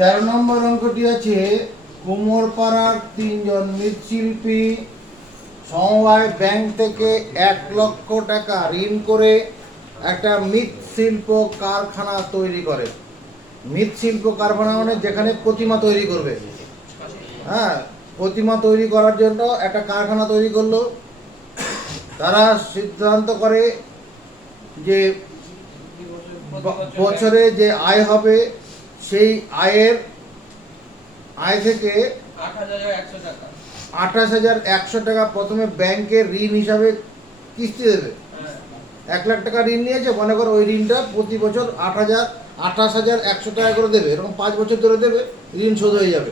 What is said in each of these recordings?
13 নম্বর অঙ্কটি আছে কুমোরপাড়ার 3 জন মৃৎশিল্পী সমবায় ব্যাংক থেকে 1 লক্ষ টাকা ঋণ করে একটা মৃৎশিল্প কারখানা তৈরি করে। মৃৎশিল্প কারখানা মানে যেখানে প্রতিমা তৈরি করবে। হ্যাঁ, প্রতিমা তৈরি করার জন্য একটা কারখানা তৈরি করলো। তারা সিদ্ধান্ত করে যে বছরে যে আয় হবে সেই আয় থেকে 28,100 টাকা প্রথমে ব্যাংকের ঋণ হিসাবে কিস্তি দেবে। 1 লাখ টাকা ঋণ নিয়েছে, মনে করো ওই ঋণটা প্রতি বছর 28,100 টাকা করে দেবে। এরকম 5 বছর ধরে দেবে, ঋণ শোধ হয়ে যাবে।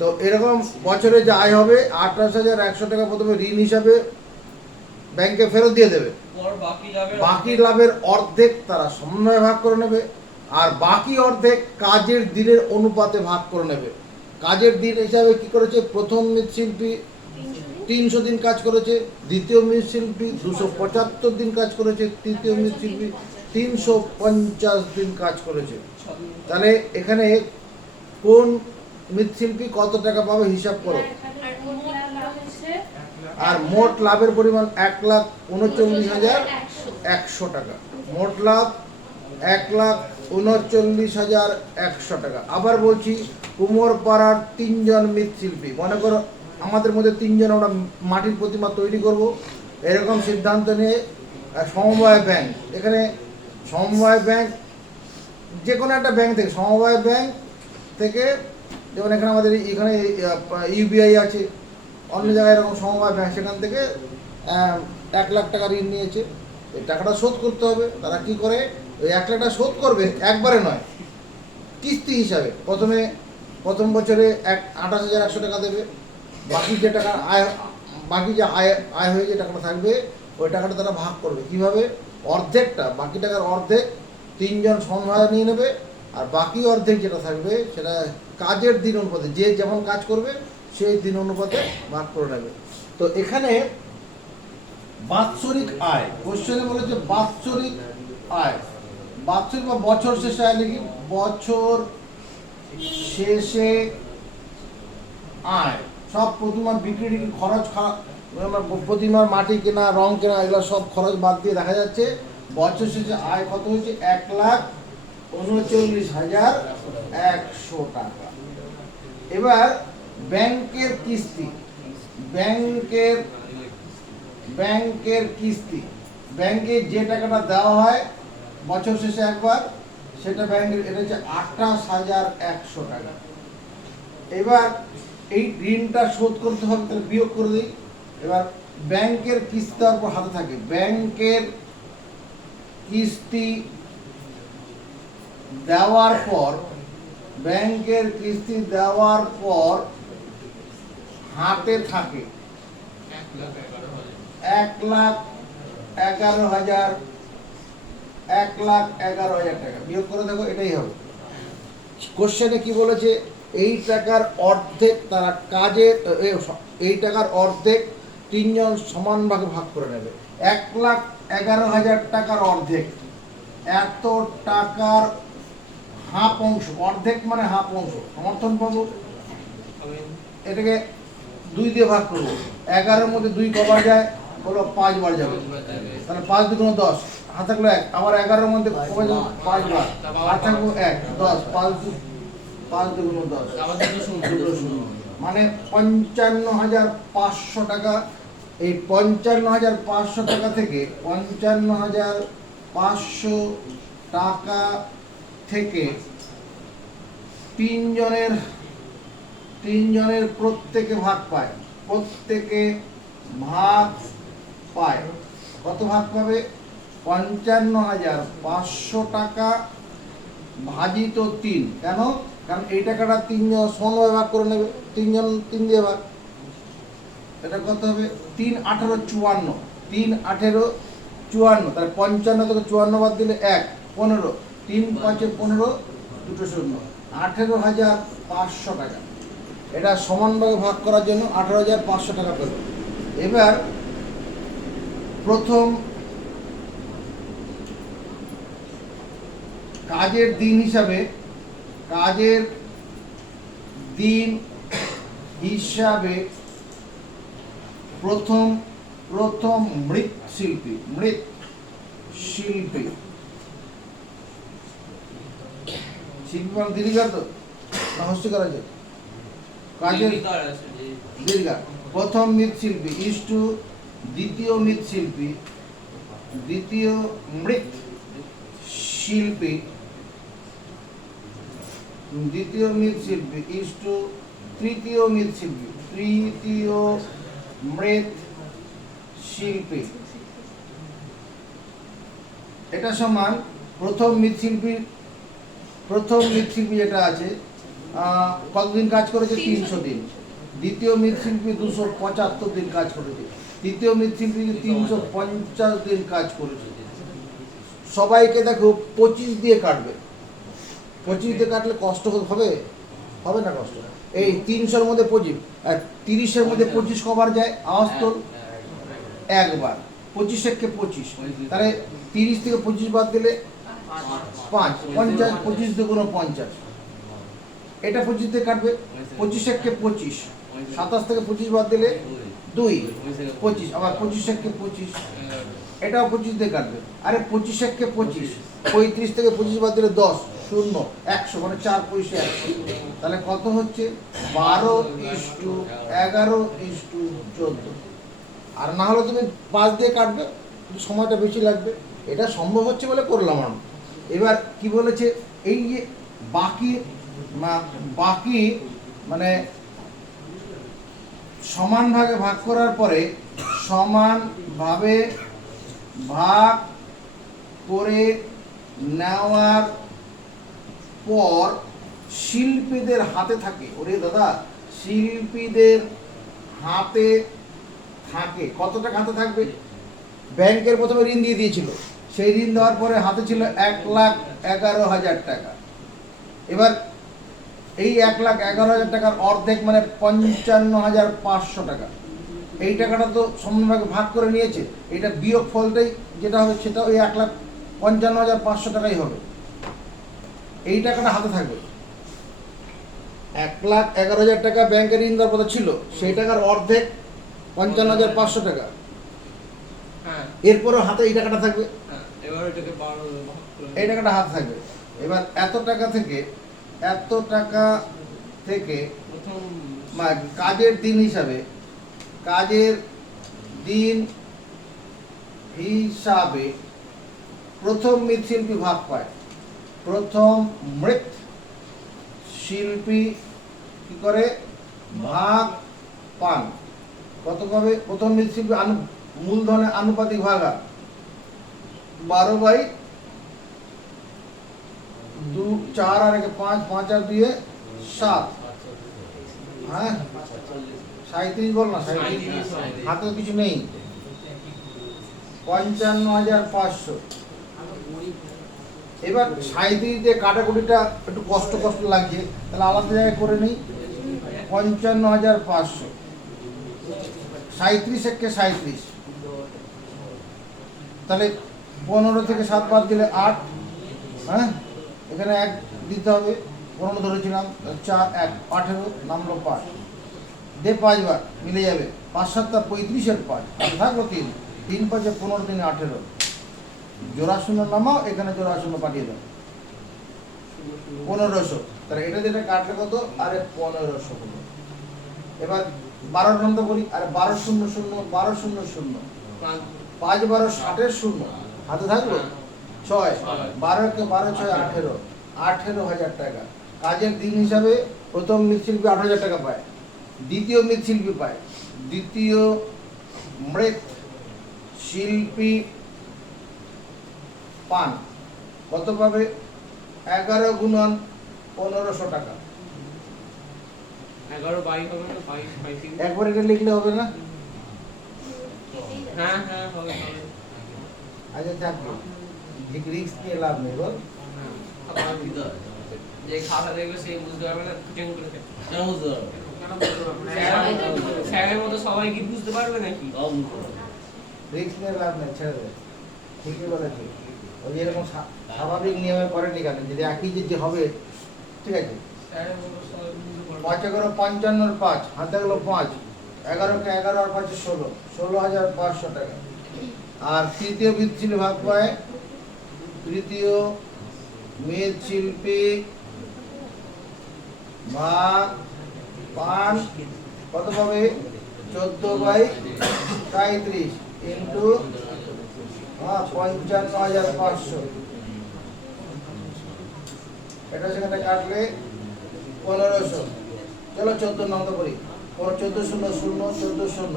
তো এরকম বছরে যে আয় হবে 28,100 টাকা প্রথমে ঋণ হিসাবে ব্যাংকে ফেরত দিয়ে দেবে। বাকি লাভের অর্ধেক তারা সমন্বয়ে ভাগ করে নেবে, আর বাকি অর্ধেক কাজের দিনের অনুপাতে ভাগ করে নেবে। কাজের দিন হিসাবে কি করেছে, প্রথম মৃৎশিল্পী 300 দিন কাজ করেছে, দ্বিতীয় মৃৎশিল্পী 275 দিন কাজ করেছে, তৃতীয় মৃৎশিল্পী 350 দিন কাজ করেছে। তাহলে এখানে কোন মৃৎশিল্পী কত টাকা পাবে হিসাব করো। আর মোট লাভের পরিমাণ 1,39,100 টাকা। মোট লাভ 1,39,100 টাকা। আবার বলছি, কুমোরপাড়ার 3 জন মৃৎশিল্পী, মনে করো আমাদের মধ্যে 3 জন আমরা মাটির প্রতিমা তৈরি করব, এরকম সিদ্ধান্ত নিয়ে সমবায় ব্যাংক, এখানে সমবায় ব্যাংক যে কোনো একটা ব্যাংক থেকে, সমবায় ব্যাংক থেকে, যেমন এখানে আমাদের এখানে ইউবিআই আছে, অন্য জায়গায় এরকম সমবায় ব্যাংক, সেখান থেকে 1 লাখ টাকা ঋণ নিয়েছে। এই টাকাটা শোধ করতে হবে। তারা কি করে, ওই 1 লাখ টাকা শোধ করবে, একবারে নয়, কিস্তি হিসাবে। প্রথম বছরে 28,100 টাকা দেবে। বাকি যে টাকা আয় হয়ে যে টাকাটা থাকবে, ওই টাকাটা তারা ভাগ করবে। কিভাবে, অর্ধেকটা, বাকি টাকার অর্ধেক 3 জন সমভাবে নিয়ে নেবে, আর বাকি অর্ধেক যেটা থাকবে সেটা কাজের দিন অনুপাতে, যে যেমন কাজ করবে সেই দিন অনুপাতে ভাগ করে নেবে। তো এখানে বাৎসরিক আয়, কোশ্চেনে বলেছে বাৎসরিক আয়, বাৎসরিক বা বছর শেষে আয় লিখি, বছর শেষে আয়, সব প্রতিমার বিক্রি খরচ, প্রতিমার মাটি কেনা, রং কেনা, এগুলো সব খরচ বাদ দিয়ে দেখা যাচ্ছে বছর শেষে আয় কত হয়েছে, 1,39,100 টাকা। এবার ব্যাংকের কিস্তি, ব্যাংকের কিস্তি, ব্যাংকে যে টাকাটা দেওয়া হয় বছর শেষে একবার, সেটা ব্যাংকের, এটা হচ্ছে 28,100 টাকা। এবার এই ঋণটা শোধ করতে হবে, তাহলে বিয়োগ করে দিই। এবার ব্যাংকের কিস্তি দেওয়ার পর হাতে থাকে, ব্যাংকের কিস্তি দেওয়ার পর, ব্যাংকের কিস্তি দেওয়ার পর হাতে থাকে 1,11,000 টাকা। বিয়োগ করে দেখো, এটাই হবে। কোশ্চেনে কি বলেছে, এই টাকার অর্ধেক তারা কাজের, এই টাকার অর্ধেক 3 জন সমান ভাগে ভাগ করে নেবে। 1,11,000 টাকার অর্ধেক, এত টাকার হাফ অংশ, অর্ধেক মানে হাফ অংশ, সমর্থন পাবো। এটাকে 2 দিয়ে ভাগ করবো। 11-এর মধ্যে 2 কবার যায়, বলো 5 বার যাবে, তাহলে 5 × 10, হাত থাকলো 1। আবার 11-এর মধ্যে কবে যাবে, 5 বার, আর থাকবো 1, 10, 5 × 10, মানে 55,500 টাকা। এই 55,500 টাকা থেকে 55,500 টাকা থেকে 3 জনের প্রত্যেকে ভাগ পায়, কত ভাগ পাবে, 55,500 টাকা ভাজিত 3। কেন, কারণ এই টাকাটা 3 জন সমানভাবে ভাগ করে নেবে, 3 জন 3 দিয়ে ভাগ। এটা কত হবে, 3 18 54, 3 18 54, তাহলে 55 থেকে 54 বাদ দিলে 1, 15, 3 5 15, 2 শূন্য, 18,500 টাকা। এটা সমানভাবে ভাগ করার জন্য 18,500 টাকা পেল। এবার প্রথম কাজের দিন হিসাবে কাজের দিন হিসাবে প্রথম মৃৎশিল্পী শিল্পী মানে দীর্ঘা তো না হস্যকার আছে কাজের দীর্ঘা প্রথম মৃৎশিল্পী ইস টু দ্বিতীয় মৃৎশিল্পী ইস টু তৃতীয় মৃৎশিল্পী এটা সমান প্রথম মৃৎশিল্পী যেটা আছে কতদিন কাজ করেছে? 300 দিন। দ্বিতীয় মৃৎশিল্পী 275 দিন কাজ করেছে। তৃতীয় মৃৎশিল্পী 350 দিন কাজ করেছে। সবাইকে দেখো 25 দিয়ে কাটবে। 25 দিয়ে কাটলে কষ্ট হবে না কষ্ট? এই 300-র মধ্যে 25 আর 30-এর মধ্যে 25 কবার যায়? আওয়াজ তোল একবার। 25 একে 25, তাহলে 30 থেকে 25 বাদ দিলে 5, 50, 25 দুগুণ 50। এটা 25 দিয়ে কাটবে। 25 একে 25, 27 থেকে 25 বাদ দিলে 2, 25, আবার 25 একে 25, এটাও 25 দিয়ে কাটবে। আরে 25 একে 25, 35 থেকে 25 বাদ দিলে 10, 0, 100, মানে 4 পয়সা 100। তাহলে কত হচ্ছে? 12:11:14। আর না হলে তুমি 5 দিয়ে কাটবে, সময়টা বেশি লাগবে। এটা সম্ভব হচ্ছে বলে করলাম আমি। এবার কি বলেছে, এই যে বাকি মানে সমান ভাগে ভাগ করার পরে সমানভাবে ভাগ করে নেওয়ার পর শিল্পীদের হাতে থাকে। ওরে দাদা, শিল্পীদের হাতে থাকে কত টাকা? হাতে থাকবে, ব্যাংকের প্রথমে ঋণ দিয়ে দিয়েছিল, সেই ঋণ দেওয়ার পরে হাতে ছিল 1,11,000 টাকা। এবার এই 1,11,000 টাকার অর্ধেক মানে 55,500 টাকা। এই টাকাটা তো সমানভাবে ভাগ করে নিয়েছে। এটা বিয়োগ ফলটাই যেটা হবে সেটা ওই 1,55,500 টাকাই হবে। এই টাকাটা হাতে থাকবে। 1,11,000 টাকা ব্যাংকের ঋণ দেওয়ার কথা ছিল, সেই টাকার অর্ধেক 55,500 টাকা। এরপরও হাতে এই টাকাটা থাকবে, এই টাকাটা হাতে থাকবে। এবার এত টাকা থেকে কাজের দিন হিসাবে প্রথম মৃৎশিল্পী ভাগ পায়। প্রথম মৃৎশিল্পী কি করে? ভাগ পান। কত পাবে? প্রথম মৃৎশিল্পী মূলধনের আনুপাতিক ভাগা 12/2, 4 আর 5, 5 আর 2 7, হ্যাঁ 37 বল না, 37 হাতে কিছু নেই। 55,500। এবার 37 দিয়ে কাটাকুটিটা একটু কষ্ট লাগছে, তাহলে আলাদা জায়গায় করে নিই। 55,500, 37 একে 37, তাহলে 15 থেকে 7 বাদ দিলে 8, হ্যাঁ এখানে 1 দিতে হবে, 15 ধরেছিলাম, 4, 1, 18 নামলো 5, দে 5 বার মিলে যাবে। 5 7 35 5, আর থাকলো 3, 3 5 15, 3 18। জোড়া শূন্য নামাও, এখানে জোড়া শূন্য পাঠিয়ে দাও, 1500। তাহলে এটা যেটা কাটলে কত? আরে 1500 হলো। এবার 12 নম্বর করি, আরে 12 0 0, 12 0 0, 5 12 60 0 হাতে থাকলো 6, 12 কে 12 6 18, 18,000 টাকা। কাজের দিন হিসাবে প্রথম মৃৎশিল্পী 18,000 টাকা পায়। দ্বিতীয় মৃৎশিল্পী পায়, দ্বিতীয় মৃৎশিল্পী পান কত পাবে? 11 গুণন 1500 টাকা। 11 22 হবে না? 22 একবার এটা লিখলে হবে না? হ্যাঁ হবে। আচ্ছা থাকবে, রিস্ক নিয়ে লাভ নেই বল। যে খাতা দেখবে সেই বুঝতে পারবে না, ফিটিং করে দেবে। কেন বুঝতে পারবে? স্যারের মতো সবাই কি বুঝতে পারবে নাকি? রিস্ক নিয়ে লাভ নেই, ছেড়ে দে। ঠিকই বলেছি। ওই এরকম স্বাভাবিক নিয়মে করেনি কেন? যদি একই যে হবে ঠিক আছে, স্যারের মতো সবাই বুঝতে পারবে। 5 11 55 5 হাতে গেল 5, 11 কে 11 আর 5 16, 16,500 টাকা। আর তৃতীয় মৃৎশিল্পী ভাগ পায়, তৃতীয় মৃৎশিল্পী ভাগ পান কত পাবে? 14/35 ইন্টু 55,500। এটা সেখানে কাটলে 1500। চলো 14 নম্বর করি। 14 শূন্য শূন্য 14 শূন্য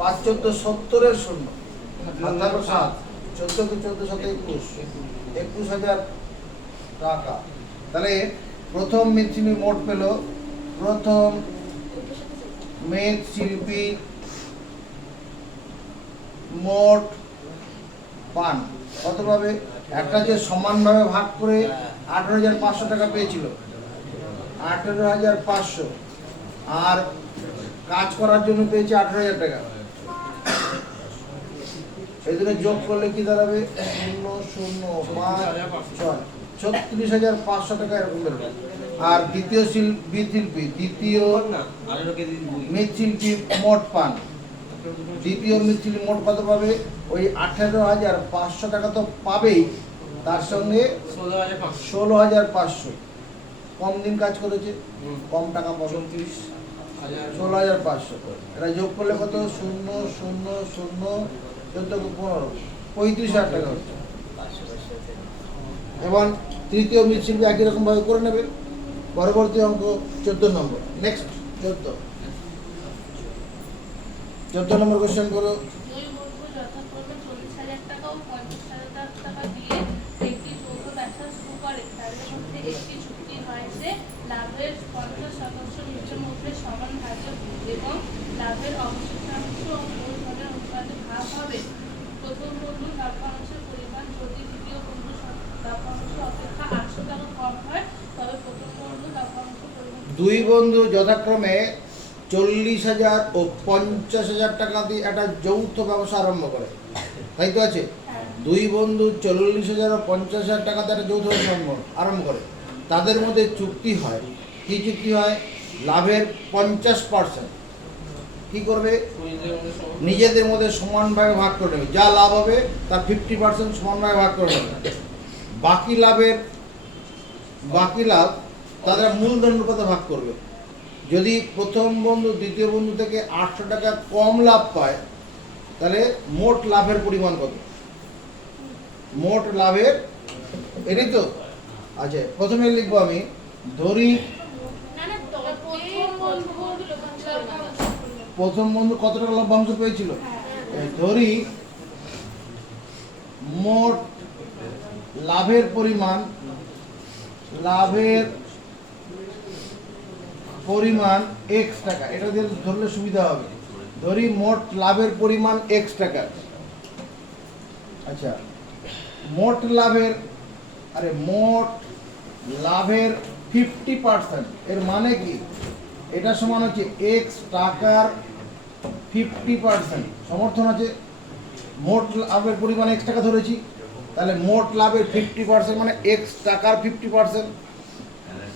5 14 70 এর শূন্য। আর থাকলো 7, 14 কে 14 7 21, 21,000 টাকা। তাহলে প্রথম মৃৎশিল্পী মোট পেল, প্রথম মৃৎশিল্পী মোট পান কত পাবে? একটা যে সমানভাবে ভাগ করে 18,500 টাকা পেয়েছিল, 18,500, আর কাজ করার জন্য পেয়েছে 18,000 টাকা। এই দুটো যোগ করলে কি দাঁড়াবে? 0 0 5 6, 36,500 টাকা এরকম বেরোবে। আর দ্বিতীয় দ্বিতীয় না, 18 কেজি বই। মৃৎশিল্পী মোট পান, দ্বিতীয় মৃৎশিল্পী মোট কত পাবে? ওই 18,500 টাকা তো পাবেই, তার সঙ্গে 16,500। 16,500 কম দিন কাজ করেছে, কম টাকা পাবে, 34,000। 16,500। এটা যোগ করলে কত? 0 0 0 14 15, 35,000 টাকা হচ্ছে। এবং তৃতীয় মৃৎশিল্পী একই রকম ভাবে করে নেবে। পরবর্তী অঙ্ক 14 নম্বর। নেক্সট 14 নম্বর কোশ্চেন করো। দুই বন্ধু যথাক্রমে 40,000 টাকা ও 50,000 টাকা দিয়ে একটি যৌথ ব্যবসা শুরু করে। তাদের মধ্যে একটি চুক্তি হয় যে লাভের 50% নিজের মধ্যে সমান ভাগে এবং লাভের অবশিষ্টাংশ ও মূলধনের অনুপাতে ভাগ হবে। প্রথম বন্ধুর লাভ্যাংশের পরিমাণ যদি দ্বিতীয় বন্ধুর লাভ্যাংশ অপেক্ষা 800 টাকা কম হয়, তবে প্রথম বন্ধুর লাভ্যাংশ পরিমাণ দুই বন্ধু যথাক্রমে 40,000 ও 50,000 টাকা দিয়ে একটা যৌথ ব্যবসা আরম্ভ করে, তাই তো আছে? দুই বন্ধু 40,000 ও 50,000 টাকা দিয়ে একটা যৌথ ব্যবসা আরম্ভ করে। তাদের মধ্যে চুক্তি হয়। কি চুক্তি হয়? লাভের 50% কি করবে? নিজেদের মধ্যে সমানভাবে ভাগ করে নেবে। যা লাভ হবে তার 50% সমানভাবে ভাগ করে নেবে। বাকি লাভ তারা মূলধন অনুপাতে ভাগ করবে। যদি প্রথম বন্ধু দ্বিতীয় বন্ধু থেকে 800 টাকা কম লাভ পায়, তাহলে মোট লাভের পরিমাণ কত? মোট লাভের, এটাই তো। আচ্ছা, প্রথমে লিখবো আমি, ধরি না না, তবে প্রথম বন্ধু কত টাকা লভ্যাংশ পেয়েছিল। ধরি মোট লাভের পরিমাণ x টাকা। এটা দিয়ে ধরলে সুবিধা হবে। ধরি মোট লাভের পরিমাণ x টাকা। আচ্ছা, মোট লাভের 50%, এর মানে কি? এটা সমান হচ্ছে x টাকার 50%। সমর্থন আছে, মোট লাভের পরিমাণ x টাকা ধরেছি, তাহলে মোট লাভের 50% মানে x টাকার 50%।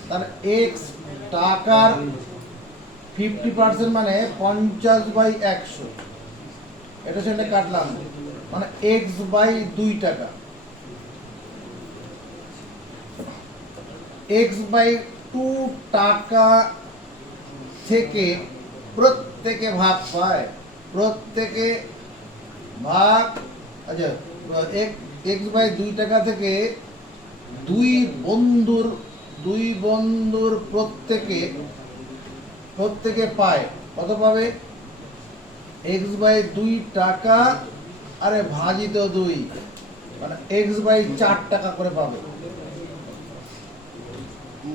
তাহলে x টাকার 50% মানে 50/100। এটা সেটা কাটলাম, মানে x/2 টাকা। x/2 টাকা থেকে প্রত্যেকে ভাগ পায়। আচ্ছা, x/2 টাকা থেকে দুই বন্ধুর প্রত্যেকে পায় কত পাবে? x/2 টাকা আরে ভাজিত 2, মানে x/4 টাকা করে পাবে।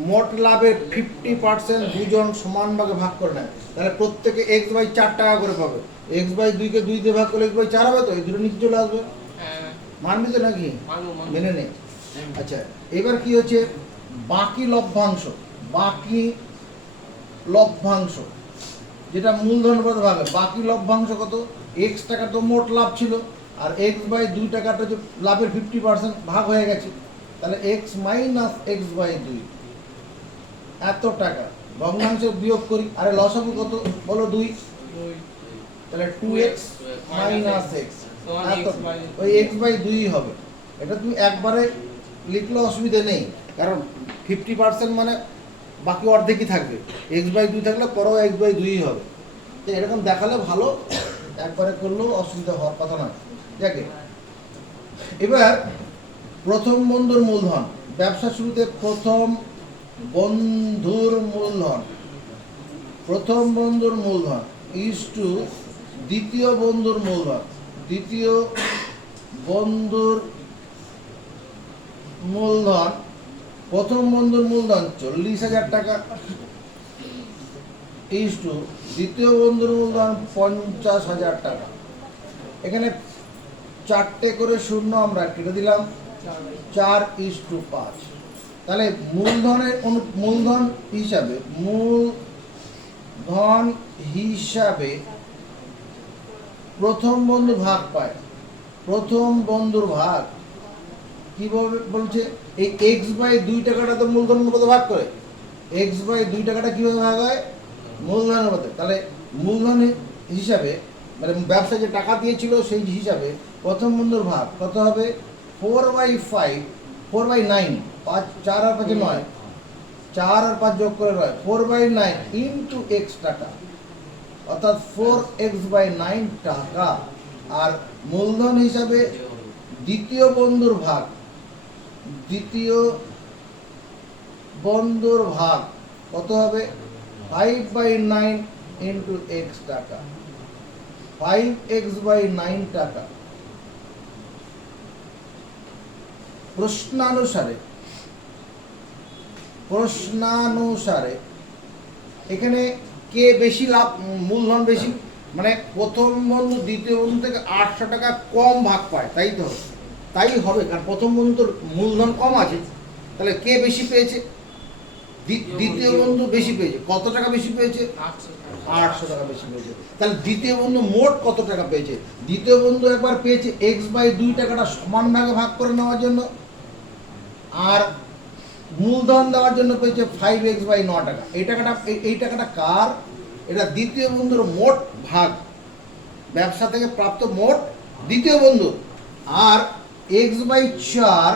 মোট লাভের 50% দুজন সমান ভাগে ভাগ করে নেয়, তাহলে প্রত্যেকে x/4 টাকা করে পাবে। x/2 কে 2 দিয়ে ভাগ করলে x/4 হবে, তো এই দুটো নিচে চলে আসবে। হ্যাঁ, মানবি তো নাকি? মানবো। মেনে নে। আচ্ছা, এবার কি হচ্ছে? বাকি লভ্যাংশ যেটা মূলধন পদ ভাগে, বাকি লভ্যাংশ কত? x টাকা তো মোট লাভ ছিল, আর x/2 টাকাটা যে লাভের 50% ভাগ হয়ে গেছে, তাহলে x - x/2 এত টাকা, ভগ্নাংশ বিয়োগ করি, আরে লসাগু কত বলো 2, তাহলে 2x মাইনাস x, ওই x বাই 2 হবে। এটা তুমি একবারে লিখলে অসুবিধা নেই, কারণ 50% মানে বাকি অর্ধেকই থাকবে, x বাই 2 থাকলে পরেও x বাই 2 হবে। তো এরকম দেখালে ভালো, একবারে করলেও অসুবিধা হওয়ার কথা নয়। যাকে এবার প্রথম বন্ধুর মূলধন, ব্যবসা শুরুতে প্রথম বন্ধুর মূলধন, প্রথম বন্ধুর মূলধন ইজ টু দ্বিতীয় বন্ধুর মূলধন, দ্বিতীয় বন্ধুর মূলধন, প্রথম বন্ধুর মূলধন 40,000 টাকা ইজ টু দ্বিতীয় বন্ধুর মূলধন 50,000 টাকা। এখানে 4টে করে শূন্য আমরা কেটে দিলাম, 4:5। তাহলে মূলধন হিসাবে প্রথম বন্ধু ভাগ পায়, প্রথম বন্ধুর ভাগ কি বলছে, এই x বাই 2 টাকাটা তো মূলধনের মধ্যে ভাগ করে, x বাই 2 টাকাটা কিভাবে ভাগ হয়, মূলধনের মধ্যে। তাহলে মূলধন হিসাবে মানে ব্যবসায় যে টাকা দিয়েছিল সেই হিসাবে প্রথম বন্ধুর ভাগ কত হবে, 4/5, 4/9, 4 আর 5 9, 4 আর 5 যোগ করে 9, 4/9 ইন্টু x টাকা, অর্থাৎ 4x/9 টাকা। আর মূলধন হিসাবে দ্বিতীয় বন্ধুর ভাগ, দ্বিতীয় বন্ধুর ভাগ কত হবে, 5/9 ইন্টু x টাকা, 5x/9 টাকা। প্রশ্নানুসারে এখানে কে বেশি লাভ, মূলধন বেশি, মানে প্রথম বন্ধু দ্বিতীয় বন্ধু থেকে 800 টাকা কম ভাগ পায়, তাই তো, তাই হবে, কারণ প্রথম বন্ধুর মূলধন কম আছে, তাহলে কে বেশি পেয়েছে, দ্বিতীয় বন্ধু বেশি পেয়েছে। কত টাকা বেশি পেয়েছে, 800 টাকা বেশি পেয়েছে। তাহলে দ্বিতীয় বন্ধু মোট কত টাকা পেয়েছে, দ্বিতীয় বন্ধু একবার পেয়েছে x বাই 2 টাকাটা সমান ভাগে ভাগ করে নেওয়ার জন্য, আর মূলধন দেওয়ার জন্য পেয়েছে 5x/9 টাকা। এই টাকাটা কার, এটা দ্বিতীয় বন্ধুর মোট ভাগ, ব্যবসা থেকে প্রাপ্ত মোট দ্বিতীয় বন্ধু। আর x/4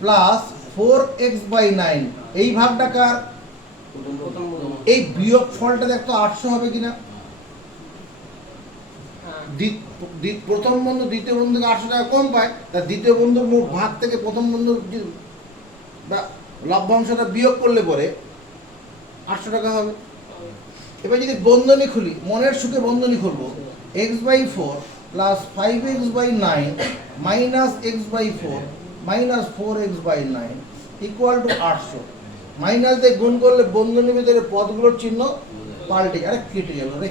প্লাস 4x/9 এই ভাগটা কার, এই বিয়োগ ফলটা দেখতো 800 হবে কিনা, প্রথম বন্ধু দ্বিতীয় বন্ধুকে 800 টাকা কম পায়, তার দ্বিতীয় বন্ধুর মোট ভাগ থেকে প্রথম বন্ধুর বা লভ্যাংশটা বিয়োগ করলে পরে 800 টাকা হবে। এবার যদি বন্ধনী খুলি, মনের সুখে বন্ধনী খুলবো, x/4 plus 5x/9 minus x/4 minus 4x/9 equal to 800। Minus দিয়ে গুণ করলে বন্ধনীর ভিতরে পদগুলোর চিহ্ন পাল্টে, আরে কেটে গেল রে,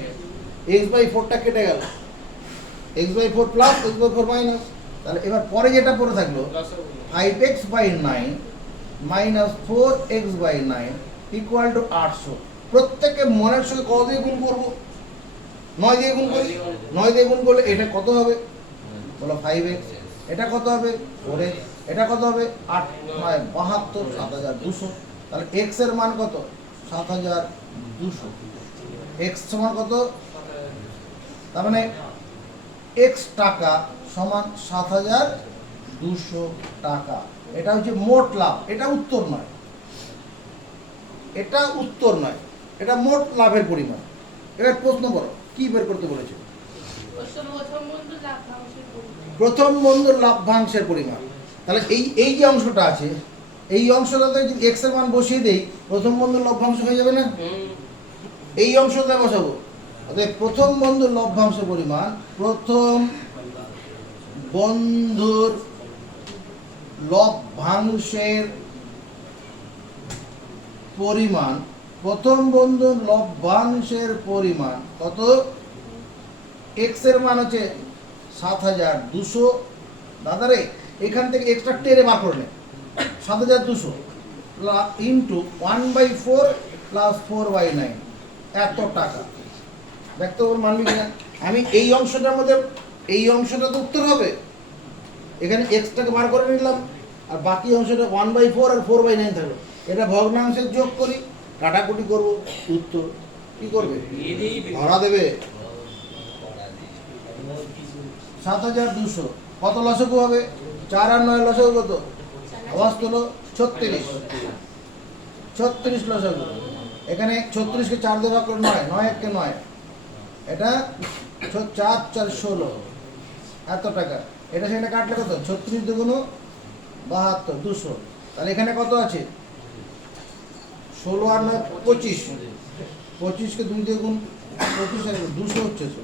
x/4টা কেটে গেল, x/4 প্লাস x/4 মাইনাস। তাহলে এবার পরে যেটা পড়ে থাকলো 5x/9 minus 4x/9 equal to 800। প্রত্যেকে মনের সঙ্গে কত দিয়ে গুণ করবো, 9 দিয়ে গুণ করি, 9 দিয়ে গুণ করলে এটা কত হবে বলো 5x, এটা কত হবে 4x, এটা কত হবে 8 9 72, 7200। তাহলে x এর মান কত 7200, x সমান কত, তার মানে x টাকা সমান 7200 টাকা। এটা হচ্ছে মোট লাভ, এটা উত্তর নয়, এটা উত্তর নয়, এটা মোট লাভের পরিমাণ। এবার প্রশ্ন করো কি বের করতে বলেছে, প্রথম বন্ধুর লাভ্যাংশের পরিমাণ। তাহলে এই যে অংশটা আছে, এই অংশটাতে যদি x এর মান বসিয়ে দেই প্রথম বন্ধুর লভ্যাংশ হয়ে যাবে না, এই অংশটা বসাবো, অর্থাৎ প্রথম বন্ধুর লভ্যাংশের পরিমাণ, প্রথম বন্ধুর লভ্যাংশের পরিমাণ, প্রথম বন্ধুর লভ্যাংশের পরিমাণ কত, x এর মান হচ্ছে 7200। দাদারে এখান থেকে এক্সট্রা টেরে বার করে নে, 7200 ইন্টু 1/4 প্লাস 4/9 এত টাকা। দেখতে ওর মানবি কিনা, আমি এই অংশটার মধ্যে এই অংশটা তো উত্তর হবে, এখানে এক্সটাকে বার করে নিলাম, আর বাকি অংশটা 1/4 আর 4/9 থাকলো, এটা ভগ্নাংশের যোগ করি, কাটাকুটি করবো, উত্তর কি করবে? ধরা দেবে। 7,200 কত লসগু হবে? 4 আর 9 লসগু কত? আওয়াজ তোলো। 36 লসগু। এখানে 36কে 4 দিয়ে ভাগ করে 9, 9 1 কে 9, এটা 4 4 16 এত টাকা। এটা সেখানে কাটলে কত? 36 দুগুণ 72, 200। তাহলে এখানে কত আছে? 16 আর 9 25, 25কে 2 দিয়ে গুণ 25 আর 200 হচ্ছে তো।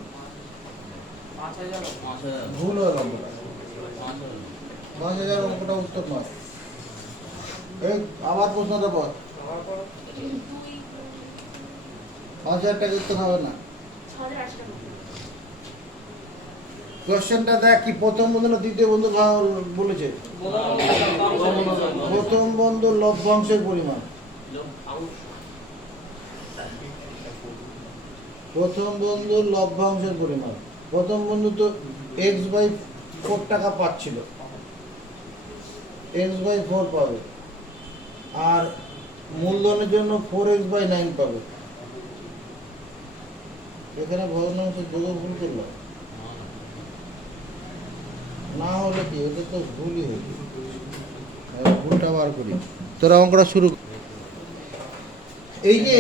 5,000 ভুল হয়ে গেল। 5,000 অঙ্কটা উত্তর নয়। এই আবার প্রশ্নটা পর। 5,000 টাকা উত্তর হবে না। কোশ্চেনটা দেখ কি প্রথম বন্ধু না দ্বিতীয় বন্ধু বলেছে? প্রথম বন্ধুর লভ্যাংশের পরিমাণ। প্রথম বন্ধুর লভ্যাংশের পরিমাণ। প্রথম বন্ধু তো x/4 টাকা পাচ্ছিল, x/4 পাবে, আর মূলধনের জন্য 4x/9 পাবে। এখানে ভগ্নাংশের যোগ ভুল করলাম না, হলে কি ওদের তো ভুলই হয়েছে। ভুলটা বার করি, তোরা অঙ্কটা শুরু। এই যে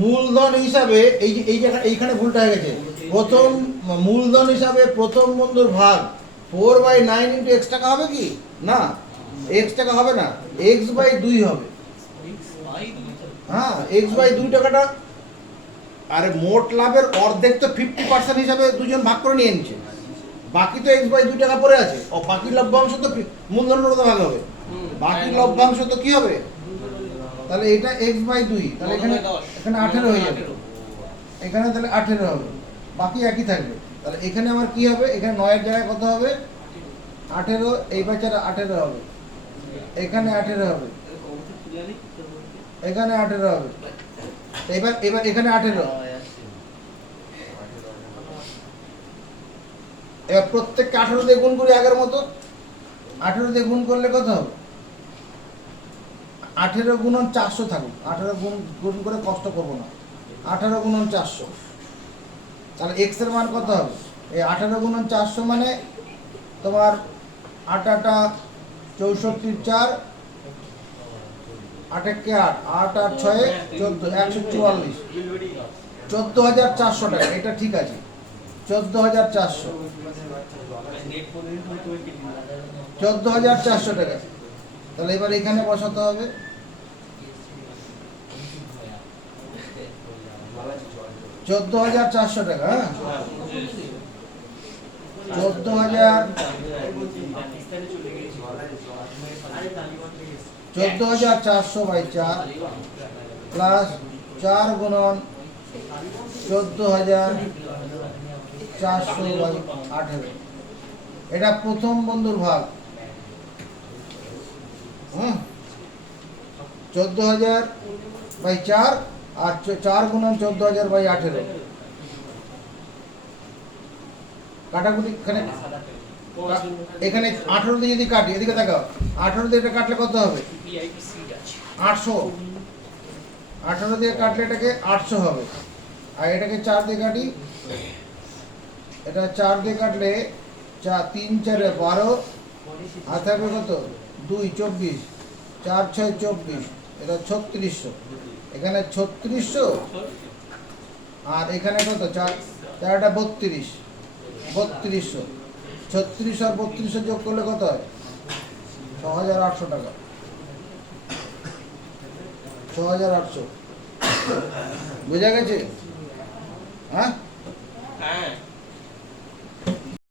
মূলধন হিসাবে এই জায়গা এইখানে ভুলটা হয়ে গেছে। প্রথম মূলধন হিসাবে প্রথম বন্ধুর ভাগ 4/9 ইন্টু x টাকা হবে কি না? x টাকা হবে না, x/2 হবে। হ্যাঁ, x/2 টাকাটা। আরে মোট লাভের অর্ধেক তো 50% হিসাবে দুজন ভাগ করে নিয়ে নিচ্ছে, বাকি তো x/2 টাকা পড়ে আছে। ও বাকি লভ্যাংশ তো মূলধনের মতো ভাগ হবে, বাকি লভ্যাংশ তো কি হবে? তাহলে এটা x/2, তাহলে এখানে 18 হয়ে যাবে। এখানে তাহলে 18 হবে, বাকি একই থাকবে। তাহলে এখানে আমার কি হবে? এখানে 9 এর জায়গায় কত হবে? 18, এই বাচ্চারা 18 হবে, এখানে 18 হবে, এখানে 18 হবে। এবার এখানে 18। এবার প্রত্যেককে 18 দিয়ে গুণ করি আগের মতো। 18 দিয়ে গুণ করলে কত হবে? 18 গুণন 400 থাকুক, 18 গুণ করে কষ্ট করবো না। 18 গুণন 400, তাহলে x এর মান কত হবে? এই 18 গুণন 400 মানে তোমার 8 8 64 4, 8 1 8, 8 8 6 14, 144, 14,400 টাকা। এটা ঠিক আছে, 14,400, 14,400 টাকা। তাহলে এবার এখানে বসাতে হবে 14,400 টাকা। হ্যাঁ, 14,400/4 প্লাস 4 গুণন 14,400/18। এটা প্রথম বন্ধুর ভাগ। 14,000/4 আর 4 গুণন 14,000/18। কাটাকুটি এখানে 18 দিয়ে যদি কাটি, এদিকে দেখাও, 18 দিয়ে এটা কাটলে কত হবে? 800। 18 দিয়ে কাটলে এটাকে 800 হবে। আর এটাকে 4 দিয়ে কাটি, এটা 4 দিয়ে কাটলে 3 4 12, আর থাকবে কত? 2 24, 4 6 24, এটা 3600। এখানে 3600, আর এখানে কত? 4 4টা 32, 3200। 36 আর 3200 যোগ করলে কত হয়? 6,800 টাকা। 6,800 বোঝা গেছে? হ্যাঁ।